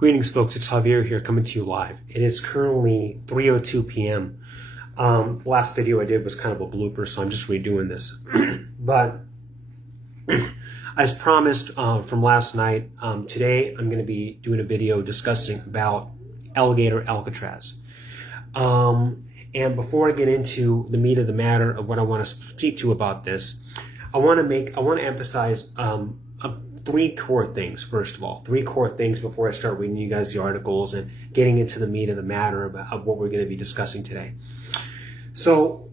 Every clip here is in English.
Greetings, folks. It's Javier here coming to you live. It is currently 3:02 p.m. The last video I did was kind of a blooper, so I'm just redoing this. But as promised from last night, today I'm going to be doing a video discussing about Alligator Alcatraz. And before I get into the meat of the matter of what I want to speak to about this, I want to emphasize three core things. First of all, three core things before I start reading you guys the articles and getting into the meat of the matter of what we're going to be discussing today. So,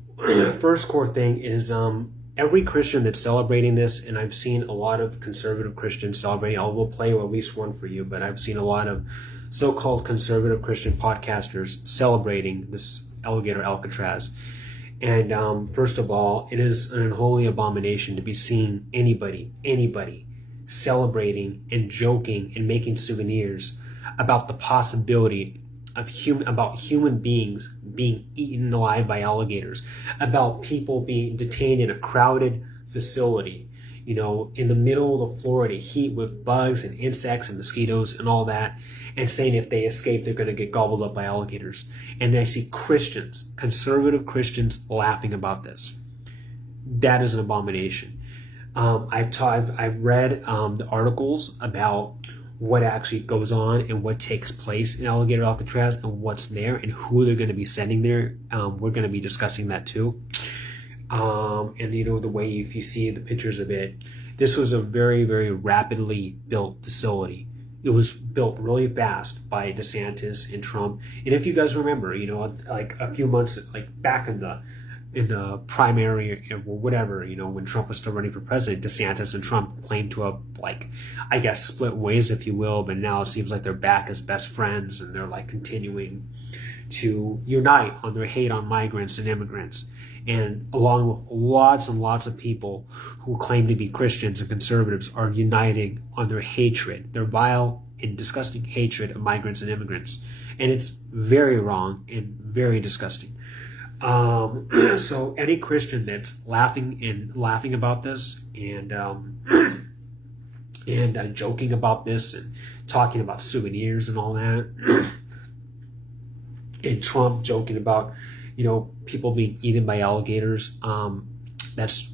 first core thing is every Christian that's celebrating this, and I've seen a lot of conservative Christians celebrating. I will play at least one for you, but I've seen a lot of so-called conservative Christian podcasters celebrating this Alligator Alcatraz. And first of all, it is an unholy abomination to be seeing anybody celebrating and joking and making souvenirs about the possibility of human beings being eaten alive by alligators, about people being detained in a crowded facility, you know, in the middle of Florida heat with bugs and insects and mosquitoes and all that, and saying if they escape, they're going to get gobbled up by alligators. And I see Christians, conservative Christians, laughing about this. That is an abomination. I've read the articles about what actually goes on and what takes place in Alligator Alcatraz and what's there and who they're going to be sending there. We're going to be discussing that too. And you know, the way, if you see the pictures of it, this was a very, very rapidly built facility. It was built really fast by DeSantis and Trump. And if you guys remember, you know, like a few months, like back in the primary or whatever, you know, when Trump was still running for president, DeSantis and Trump claimed to have, like, I guess, split ways, if you will, but now it seems like they're back as best friends and they're like continuing to unite on their hate on migrants and immigrants. And along with lots and lots of people who claim to be Christians and conservatives are uniting on their hatred, their vile and disgusting hatred of migrants and immigrants. And it's very wrong and very disgusting. So any Christian that's laughing about this and joking about this and talking about souvenirs and all that, and Trump joking about, you know, people being eaten by alligators, that's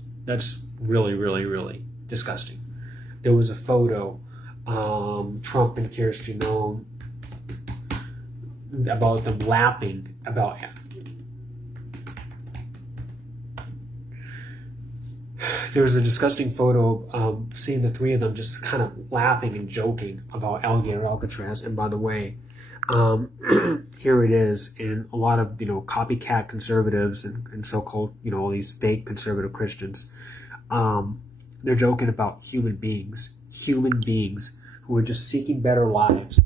really, really, really disgusting. There was a photo, Trump and Kirsten Noem, about them laughing about it. There was a disgusting photo of seeing the three of them just kind of laughing and joking about Alligator Alcatraz. And by the way, here it is. And a lot of, you know, copycat conservatives and so-called, you know, all these fake conservative Christians, they're joking about human beings who are just seeking better lives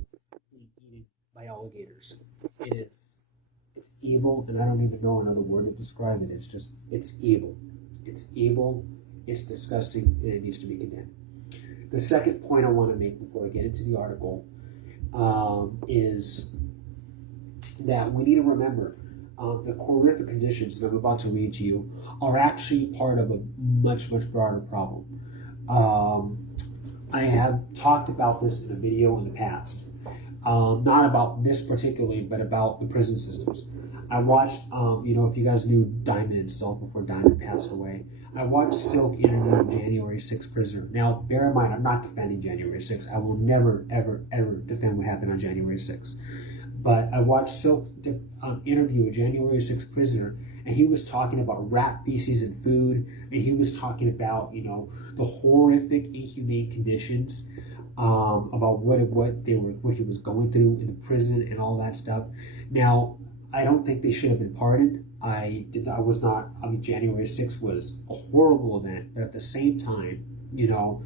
being eaten by alligators. It's evil, and I don't even know another word to describe it. It's evil. It's evil. It's disgusting, and it needs to be condemned. The second point I want to make before I get into the article is that we need to remember the horrific conditions that I'm about to read to you are actually part of a much, much broader problem. I have talked about this in a video in the past, not about this particularly, but about the prison systems. I watched, you know, if you guys knew Diamond and Silk before Diamond passed away, I watched Silk interview January 6th prisoner. Now, bear in mind, I'm not defending January 6th. I will never, ever, ever defend what happened on January 6th. But I watched Silk interview a January 6th prisoner, and he was talking about rat feces and food, and he was talking about, you know, the horrific, inhumane conditions, about what he was going through in the prison and all that stuff. Now, I don't think they should have been pardoned. January 6th was a horrible event, but at the same time, you know,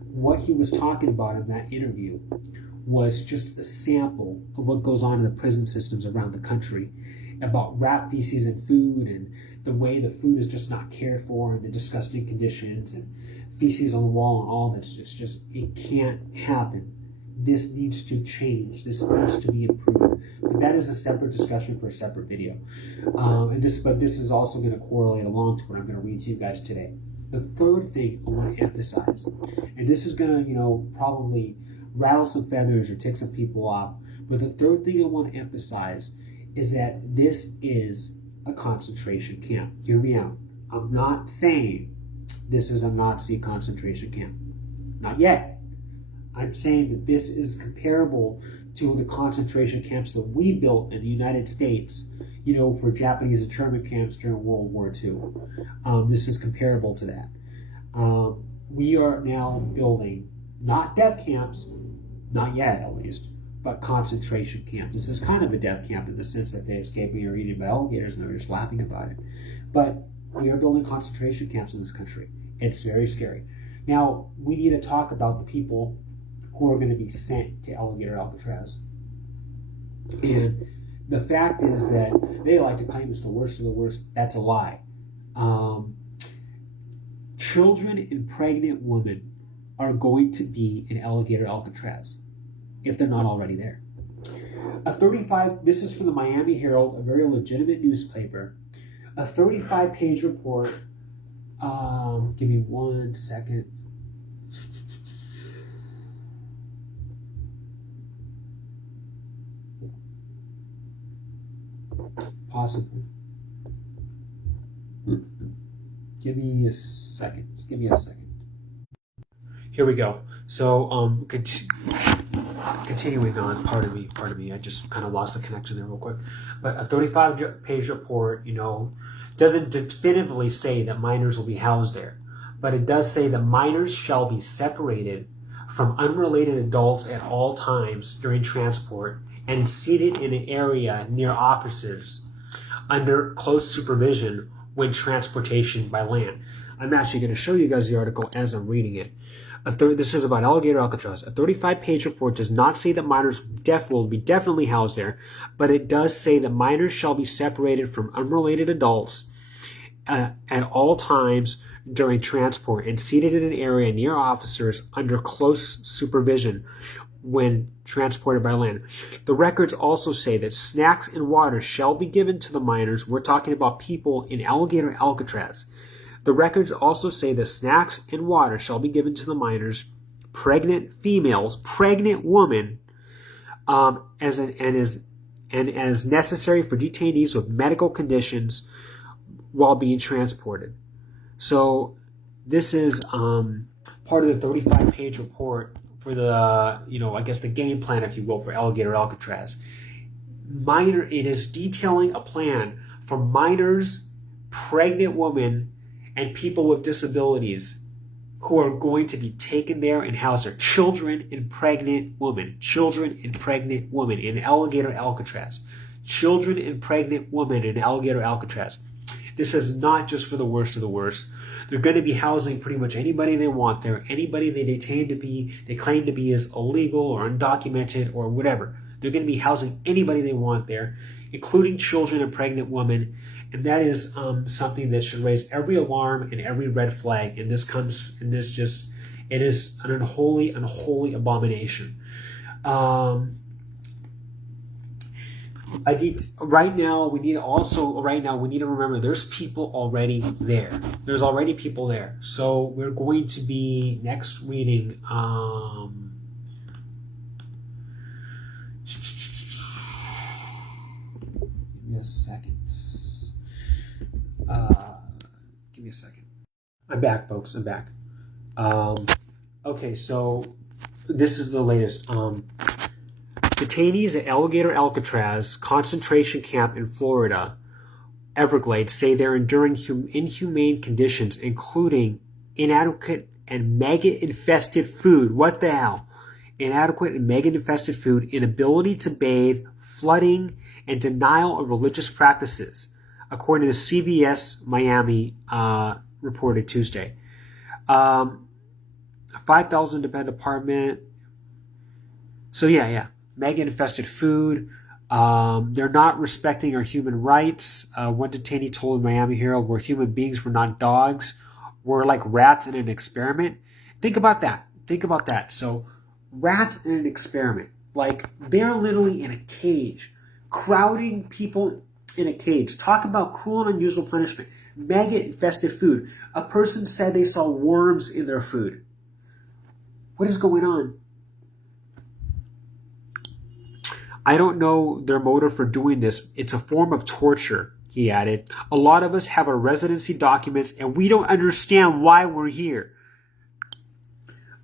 what he was talking about in that interview was just a sample of what goes on in the prison systems around the country, about rat feces and food, and the way the food is just not cared for, and the disgusting conditions, and feces on the wall, and all that's just it can't happen. This needs to change. This needs to be improved. But that is a separate discussion for a separate video. But this is also going to correlate along to what I'm going to read to you guys today. The third thing I want to emphasize, and this is going to, probably rattle some feathers or tick some people off. But the third thing I want to emphasize is that this is a concentration camp. Hear me out. I'm not saying this is a Nazi concentration camp. Not yet. I'm saying that this is comparable to the concentration camps that we built in the United States, for Japanese internment camps during World War II. This is comparable to that. We are now building, not death camps, not yet at least, but concentration camps. This is kind of a death camp in the sense that they escape being eaten by alligators and they're just laughing about it. But we are building concentration camps in this country. It's very scary. Now, we need to talk about the people who are going to be sent to Alligator Alcatraz. And the fact is that they like to claim it's the worst of the worst. That's a lie. Children and pregnant women are going to be in Alligator Alcatraz if they're not already there. This is from the Miami Herald, a very legitimate newspaper. A 35-page report. Give me 1 second. Possibly. Give me a second. Here we go. So, continuing on. Pardon me. I just kind of lost the connection there real quick. But a 35-page report, doesn't definitively say that minors will be housed there, but it does say that minors shall be separated from unrelated adults at all times during transport and seated in an area near officers under close supervision when transportation by land. I'm actually going to show you guys the article as I'm reading it. This is about Alligator Alcatraz. A 35-page report does not say that minors will be definitely housed there, but it does say that minors shall be separated from unrelated adults at all times during transport and seated in an area near officers under close supervision when transported by land. The records also say that snacks and water shall be given to the minors. We're talking about people in Alligator Alcatraz. The records also say that snacks and water shall be given to the minors, pregnant females, pregnant women, as necessary for detainees with medical conditions while being transported. So this is part of the 35-page report for the, I guess the game plan, if you will, for Alligator Alcatraz. It is detailing a plan for minors, pregnant women, and people with disabilities who are going to be taken there and housed there. Children and pregnant women in Alligator Alcatraz. Children and pregnant women in Alligator Alcatraz. This is not just for the worst of the worst. They're going to be housing pretty much anybody they want there, anybody they claim to be as illegal or undocumented or whatever. They're going to be housing anybody they want there, including children and pregnant women. And that is something that should raise every alarm and every red flag. And it is an unholy abomination. Right now we need to remember there's people already there. There's already people there. So we're going to be next reading. Give me a second. Give me a second. I'm back, folks. I'm back. Okay, so this is the latest. Detainees at Alligator Alcatraz concentration camp in Florida, Everglades, say they're enduring inhumane conditions, including inadequate and maggot-infested food. What the hell? Inadequate and maggot-infested food, inability to bathe, flooding, and denial of religious practices, according to CBS Miami reported Tuesday. 5,000 bed apartment. So yeah. Maggot-infested food. They're not respecting our human rights. One detainee told Miami Herald, "We're human beings, we're not dogs. We're like rats in an experiment." Think about that. So rats in an experiment. Like, they're literally in a cage, crowding people in a cage. Talk about cruel and unusual punishment. Maggot-infested food. A person said they saw worms in their food. What is going on? I don't know their motive for doing this. It's a form of torture, he added. A lot of us have our residency documents and we don't understand why we're here.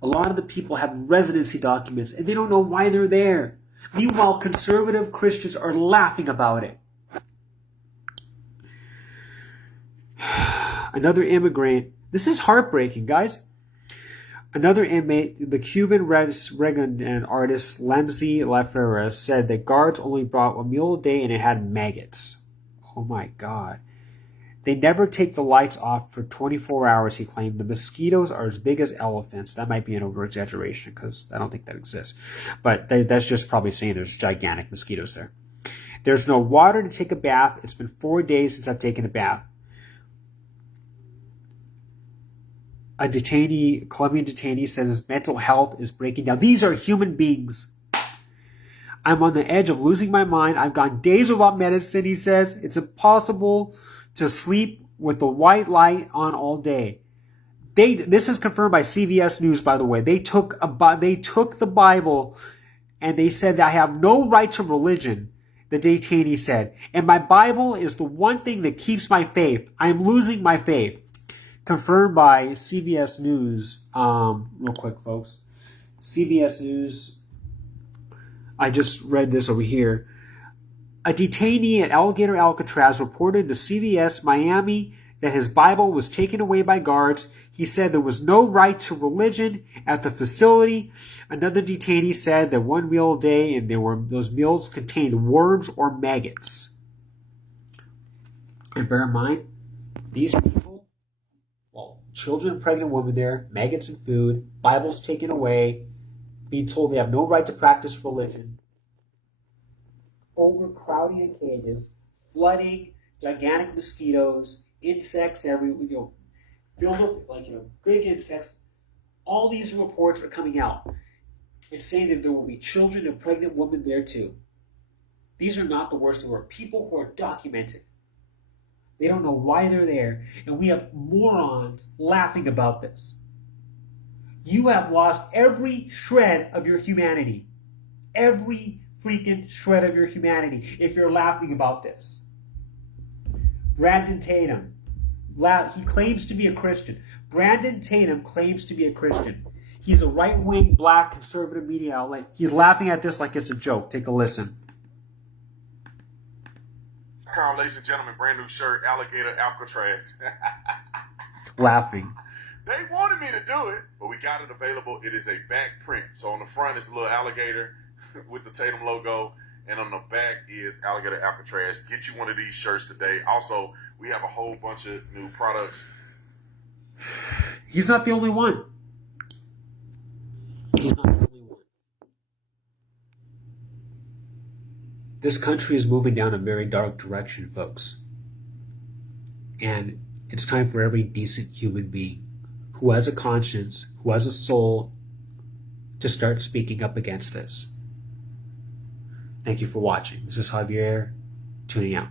A lot of the people have residency documents and they don't know why they're there. Meanwhile, conservative Christians are laughing about it. Another immigrant. This is heartbreaking, guys. Another inmate, the Cuban reggaeton artist Lemzy Lafera, said that guards only brought a meal a day and it had maggots. Oh my God. They never take the lights off for 24 hours, he claimed. The mosquitoes are as big as elephants. That might be an over-exaggeration because I don't think that exists. But that's just probably saying there's gigantic mosquitoes there. There's no water to take a bath. It's been 4 days since I've taken a bath. A detainee, Colombian detainee, says his mental health is breaking down. These are human beings. I'm on the edge of losing my mind. I've gone days without medicine, he says. It's impossible to sleep with the white light on all day. This is confirmed by CBS News, by the way. They took the Bible and they said that I have no right to religion, the detainee said. And my Bible is the one thing that keeps my faith. I am losing my faith. Confirmed by CBS News. Real quick, folks. CBS News. I just read this over here. A detainee at Alligator Alcatraz reported to CBS Miami that his Bible was taken away by guards. He said there was no right to religion at the facility. Another detainee said that one meal a day and those meals contained worms or maggots. And bear in mind, these people, children and pregnant women there, maggots in food, Bibles taken away, being told they have no right to practice religion, overcrowding in cages, flooding, gigantic mosquitoes, insects everywhere, filled up big insects. All these reports are coming out and saying that there will be children and pregnant women there too. These are not the worst of the world. People who are documented. They don't know why they're there. And we have morons laughing about this. You have lost every shred of your humanity. Every freaking shred of your humanity if you're laughing about this. Brandon Tatum. He claims to be a Christian. Brandon Tatum claims to be a Christian. He's a right-wing, black, conservative media outlet. He's laughing at this like it's a joke. Take a listen. Ladies and gentlemen, brand new shirt, Alligator, Alcatraz. Laughing. They wanted me to do it, but we got it available. It is a back print. So on the front is a little alligator with the Tatum logo, and on the back is Alligator Alcatraz. Get you one of these shirts today. Also, we have a whole bunch of new products. He's not the only one. He's not the only one. This country is moving down a very dark direction, folks. And it's time for every decent human being who has a conscience, who has a soul, to start speaking up against this. Thank you for watching. This is Javier, tuning out.